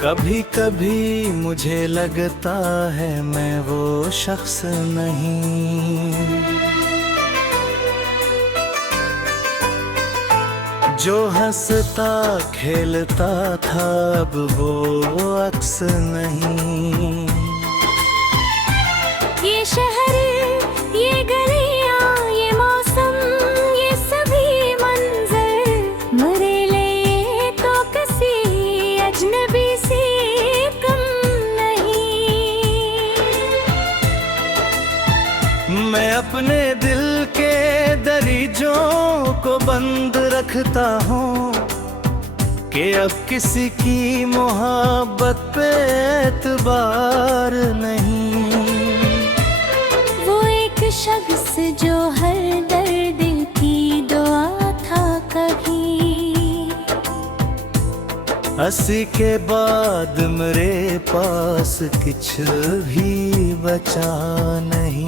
कभी कभी मुझे लगता है मैं वो शख्स नहीं जो हंसता खेलता था, अब वो अक्स नहीं। ये शहर, ये गलियां, ये मौसम, ये सभी मंजर मेरे लिए तो किसी अजनबी से कम नहीं। मैं अपने दिल के दरीजों को बंद रखता हूँ कि अब किसी की मोहब्बत पे एतबार नहीं। वो एक शख्स जो हर दर्द की दुआ था कभी, 80 के बाद मेरे पास कुछ भी बचा नहीं।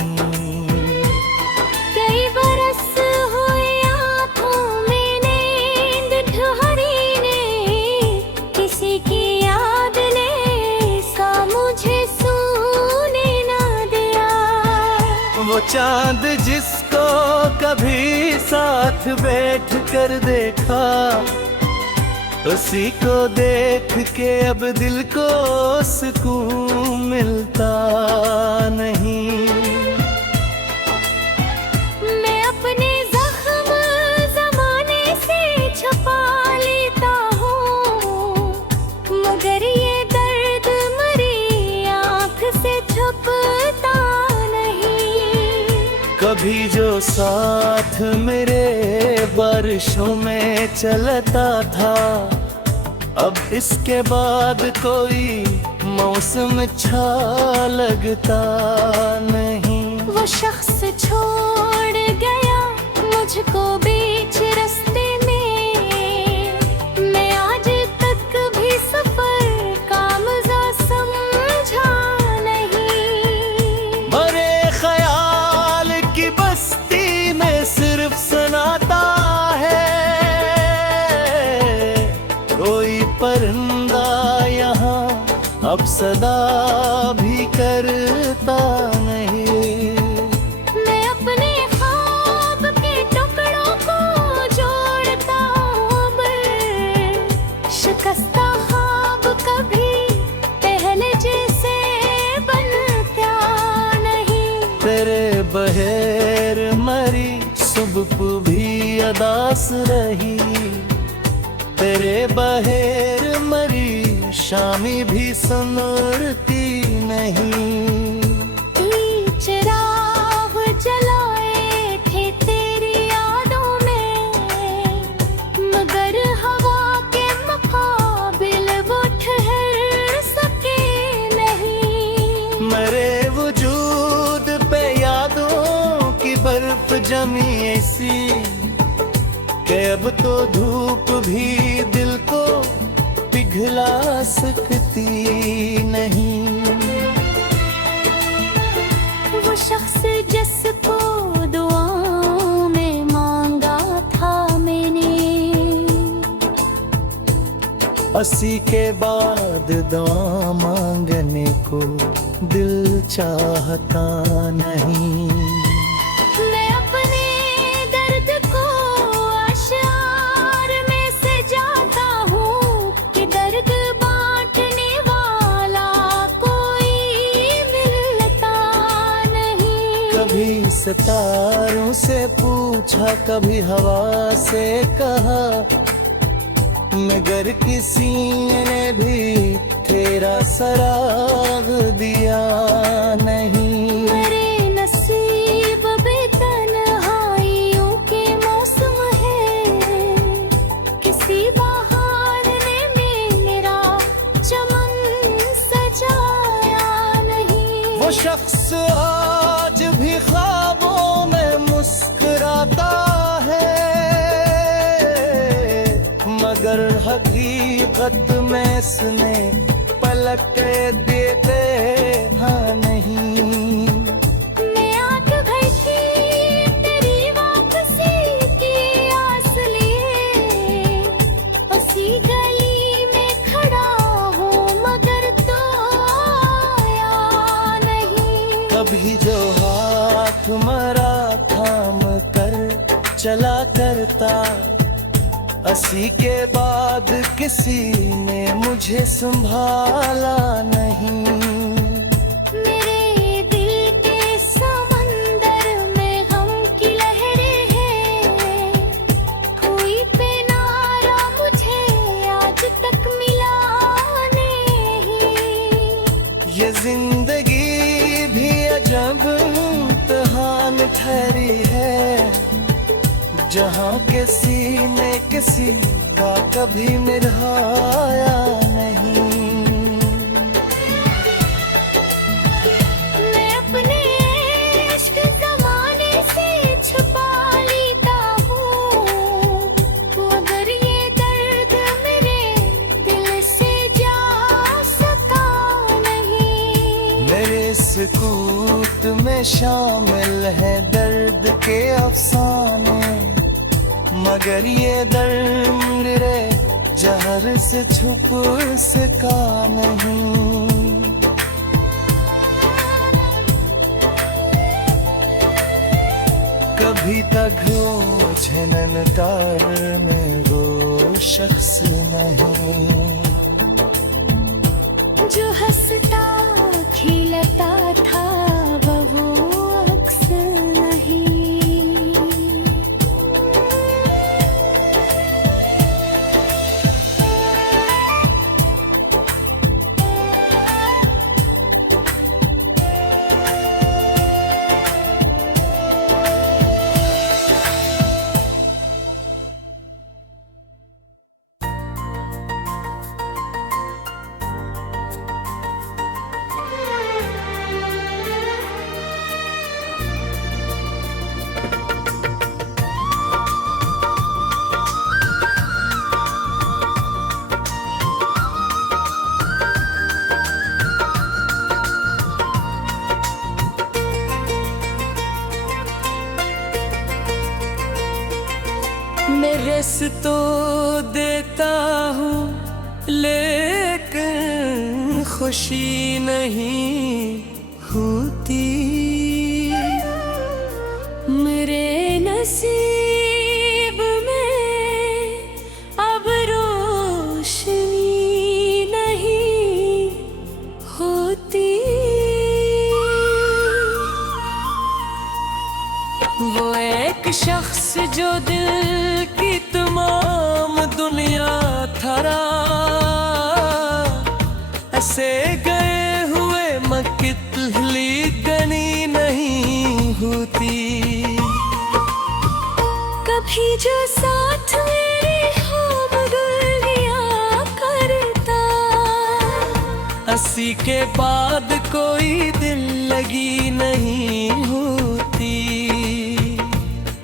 कई बरस हुए आँखों में नींद ठहरी ने, किसी की याद ने सा मुझे सोने ना दिया। वो चांद जिसको कभी साथ बैठ कर देखा, उसी को देख के अब दिल को सुकून मिलता नहीं। मैं अपने जख्म ज़माने से छुपा लेता हूँ, मगर ये दर्द मेरी आँख से छुपता नहीं। कभी जो साथ मेरे बारिशों में चलता था, अब इसके बाद कोई मौसम अच्छा लगता नहीं। वो शख्स छोड़ गया मुझको बीच रास्ते में, मैं आज तक भी सफर का मजा समझा नहीं। मरे ख्याल की बस्ती में सिर्फ सुनाता है कोई परिंदा यहाँ, अब सदा भी करता नहीं। मैं अपने ख्वाब के टुकड़ों को जोड़ता हूँ, शिकस्ता ख्वाब कभी पहले जैसे बनता नहीं। तेरे बहेर मरी सुबह भी अदास रही, तेरे बहेर मरी शामी भी सुनती नहीं। चिराग जलाए थे तेरी यादों में, मगर हवा के मुकाबिल वो ठहर सके नहीं। मेरे वजूद पे यादों की बर्फ जमी ऐसी कि अब तो धूप भी दिल को पिघला सकती नहीं। वो शख्स जिसको दुआओं में मांगा था मैंने, 80 के बाद दुआ मांगने को दिल चाहता नहीं। मैं अपने दर्द को अशआर में सजाता हूँ कि दर्द बांटने वाला कोई मिलता नहीं। कभी सितारों से पूछा, कभी हवा से कहा, मगर किसी ने भी तेरा सराग दिया नहीं। मेरे नसीब में तन्हाइयों के मौसम है, किसी बहार ने मेरा चमन सजाया नहीं। वो शख्स आज भी ख्वाबों में मुस्कुराता है, मगर हकीकत में इसने पलट देते हाँ नहीं। मैं आग गई थी तेरी वापसी की आस लिए, उसी गली में खड़ा हूँ मगर तो आया नहीं। कभी जो हाथ मरा थाम कर चला करता, अस्सी के बाद किसी ने मुझे संभाला नहीं। मेरे दिल के समंदर में गम की लहरें हैं, कोई किनारा मुझे आज तक मिला नहीं। ये जिंदगी भी अजब इम्तिहान ठहरी है, जहाँ किसी ने किसी का कभी निभाया नहीं। मैं अपने इश्क ज़माने से छुपा लेता हूँ, मगर ये दर्द मेरे दिल से जा सका नहीं। मेरे सुकूत में शामिल है दर्द के अफसाने, मगर ये दर्द रे जहर से छुप सका नहीं। कभी तक वो झननकार में वो शख्स नहीं, जो हंसता खिलता था वो अक्स नहीं। मैं रस तो देता हूँ लेकिन खुशी नहीं होती। मेरे नसीब में अब रोशनी नहीं होती। वो एक शख्स जो दिल की तमाम दुनिया थरा, ऐसे गए हुए मकितली गनी नहीं होती। कभी जो साथ मेरे हो मगलिया करता, अस्सी के बाद कोई दिल लगी नहीं होती।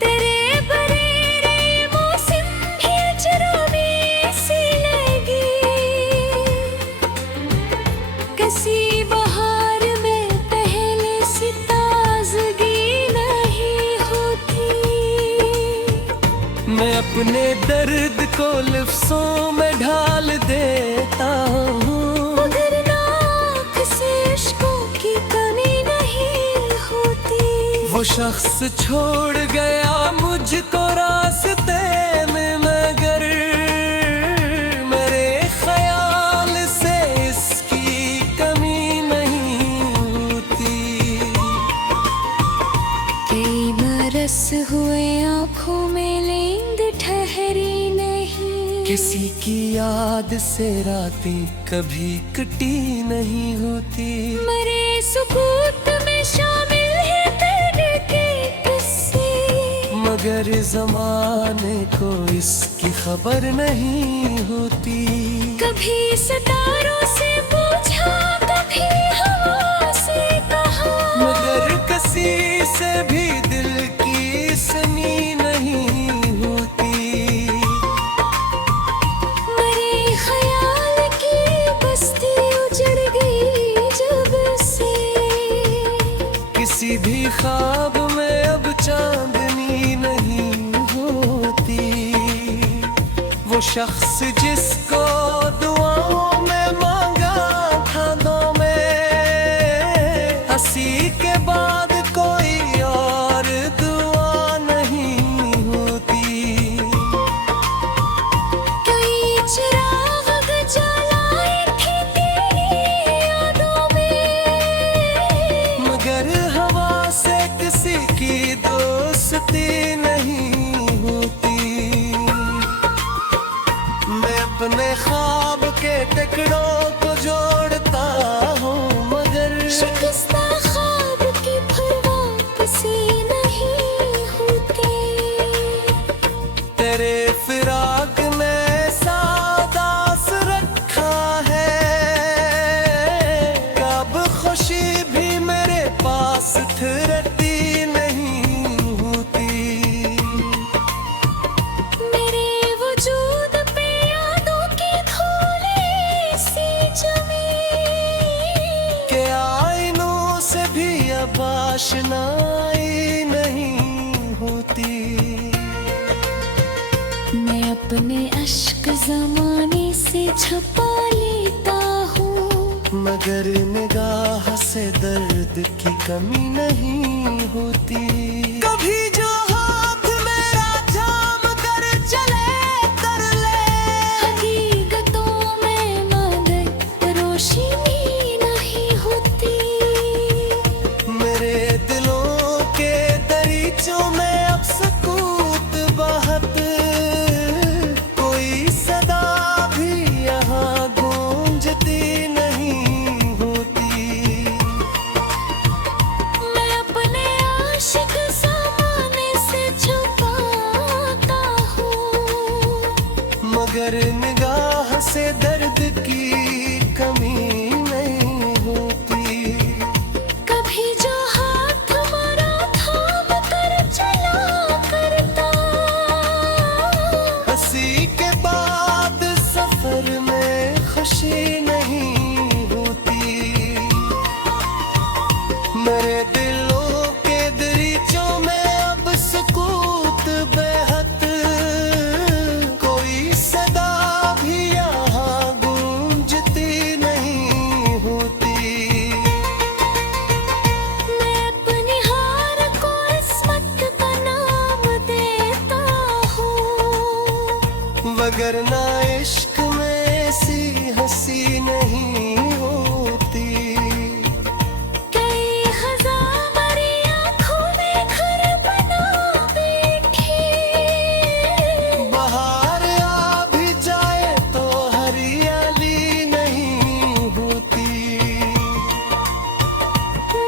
तेरे बरेरे मौसम भी अजनबी सी लगी, किसी बहार में पहले सी ताजगी नहीं होती। मैं अपने दर्द को लफ्ज़ों में ढाल देता हूँ, मगर नाक से इश्कों की कमी नहीं होती। वो शख्स छोड़ गया मुझको रास्ते में, मगर मेरे ख्याल से इसकी कमी नहीं होती। कई बरस हुए आँखों में नींद ठहरी नहीं, किसी की याद से रातें कभी कटी नहीं होती। मेरे सुकूत में शामिल है दर्द के किस्से, मगर ज़माने को इसकी खबर नहीं होती। कभी सितारों से पूछा, कभी हवा से कहा, शख्स जिसको दुआओं में मांगा था दो में, हंसी के बाद कोई और दुआ नहीं होती। कई चिराग जलाए थे तेरी यादों में, मगर हवा से किसी की दोस्ती नहीं होती। मैं अपने ख्वाब के टुकड़ों को जोड़ता हूँ, मगर शिकस्ता ख्वाब की वापसी नहीं होती। तेरे फिराक ने सादास रखा है, कब खुशी भी मेरे पास ठहरती नहीं होती। मेरे वजूद पे यादों की धूली सी जमी, के आईनों से भी अब आशनाई नहीं होती। मैं अपने अश्क ज़माने से छुपा लेता हूँ, मगर निगाह से दर्द की कमी नहीं होती। कभी जो हाथ मेरा थाम कर चले कर ले, हकीकतों में मगर रोशनी नहीं होती। मेरे दिलों के दरीचों में अब सकूत बहत, कोई सदा भी यहाँ गूंजती नहीं होती। मैं अपने आशिक ज़माने से छुपाता हूँ, मगर निगाह से दर्द की कमी नहीं होती। कभी जो हाथ हमारा थाम कर चला करता, हंसी के बाद सफर में खुशी नहीं होती। मेरे दिलों के दरीचों में अब सुकूत बेहद, कोई सदा भी यहाँ गूंजती नहीं होती। मैं अपनी हार को इस्मत का नाम देता हूँ, मगर ना इश्क में ऐसी हंसी नहीं होती। कई ख़ज़ां मेरी आँखों में घर बना बैठी, बाहर आ भी जाए तो हरियाली नहीं होती।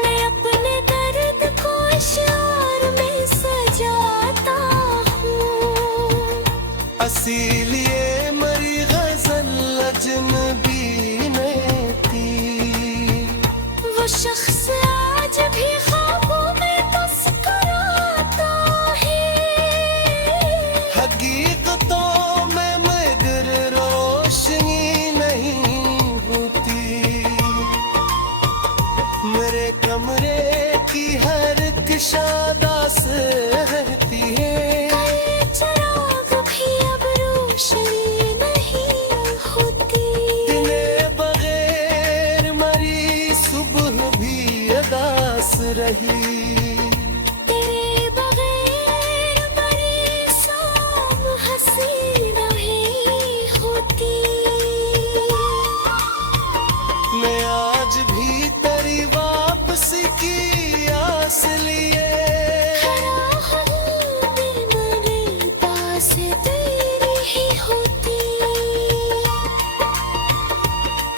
मैं अपने दर्द को इशार में सजाता हूँ, इसीलिए मरी गजल अजनबी में थी। वो शख्स आज भी ख्वाबों में मुस्कुराता है। हकीकतों में मगर रोशनी नहीं होती। मेरे कमरे की हर एक शादास रहती है, चिराग भी अब रोशनी नहीं होती। तेरे बगैर मरी सुबह भी अदास रही। तेरे बगैर मरी शाम हंसी नहीं होती। मैं आज भी तेरी वापसी की आस लिए, खड़ा हूँ मगर पास तेरी ही होती।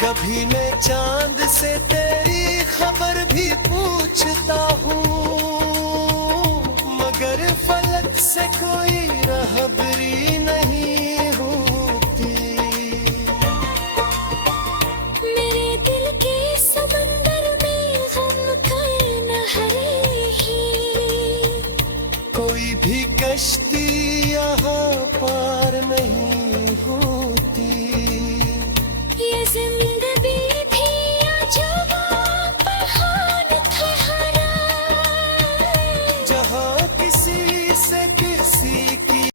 कभी मैं चांद से तेरी खबर भी पूछता हूँ, मगर फलक से कोई रहबरी नहीं होती। मेरे दिल के समंदर में गम के नहरें ही, कोई भी कश्ती यहाँ पार नहीं होती।